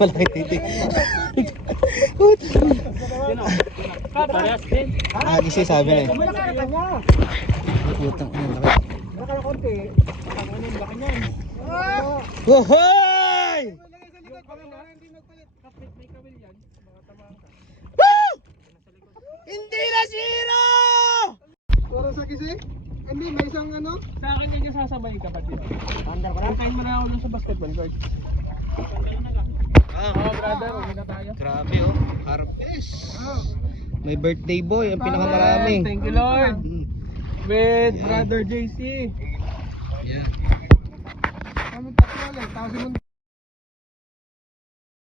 Malaki titi. Parehas din. Kasi sabi na eh. Malaki niya. Putang ina laki. Malaki na konti. Laki niyan. Wohoy! Woo! Hindi na zero! Pero sa kisi? Hindi, may isang ano? Sa akin yung sasabay kapatid. Under ko na? Antayin mo na ako dun sa basketball court. Ah, Brother, uwi na tayo. grabe oh. Harvest. May birthday boy, ang pinakamarami. Thank you Lord. Mm. With brother JC. Yeah. Ano tatlo lang? Tapos yung